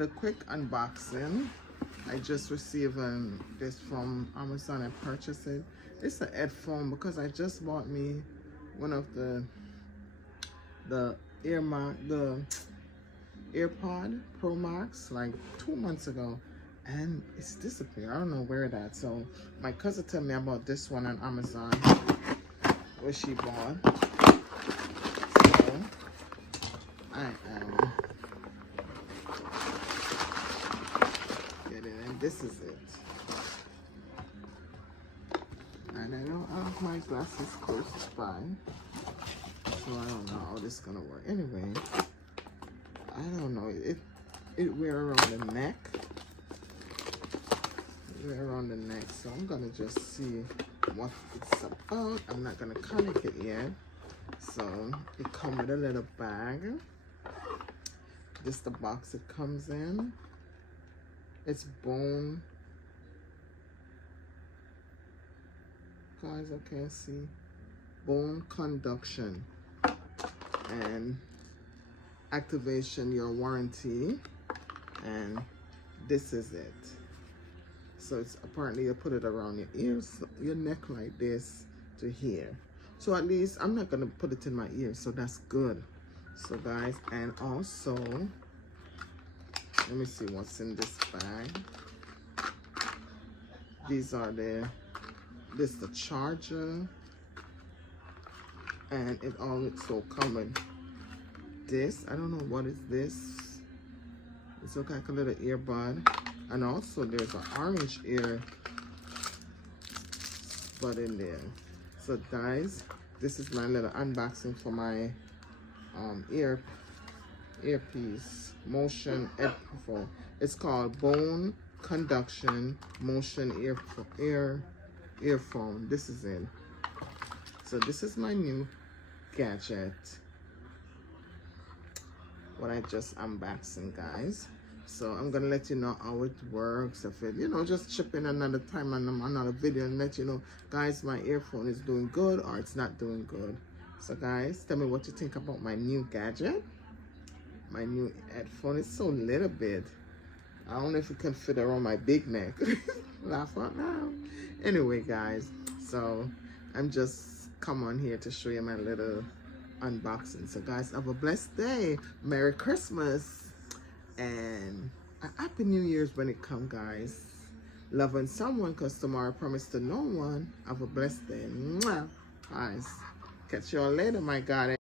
little quick unboxing. I just received this from Amazon. I purchased it. It's a headphone because I just bought me one of the AirPod Pro Max like 2 months ago, and it's disappeared. I don't know where that. So my cousin told me about this one on Amazon, where she bought. So I am getting it. This is it. And I don't have my glasses close by, so I don't know how this is gonna work. Anyway, I don't know. It wear around the neck. Wear around the neck. So I'm gonna just see what it's about. I'm not gonna connect it yet. So it comes with a little bag. This is the box it comes in. It's bone. Guys, I can't see. Bone conduction and activation your warranty, and this is it. So it's apparently you put it around your ears, your neck like this to here. So at least I'm not gonna put it in my ear, so that's good. So guys, and also let me see what's in this bag. These are this the charger, and it also comes with this. I don't know what is this. It's looks like a little earbud, and also there's an orange ear bud in there. So guys, this is my little unboxing for my earpiece motion headphone. It's called Bone Conduction Motion earphone. This is it. So this is my new gadget, what I just unboxing, guys. So I'm gonna let you know how it works. If it, just chip in another time on another video and let you know, guys, my earphone is doing good or it's not doing good. So guys, tell me what you think about my new gadget, my new headphone. It's so little bit. I don't know if it can fit around my big neck. Laugh out now. Anyway, guys, so I'm just come on here to show you my little unboxing. So guys, have a blessed day. Merry Christmas and a Happy New Year's when it comes, guys. Loving someone, because tomorrow I promise to no one. Have a blessed day. Mwah. Guys, catch you all later, my God.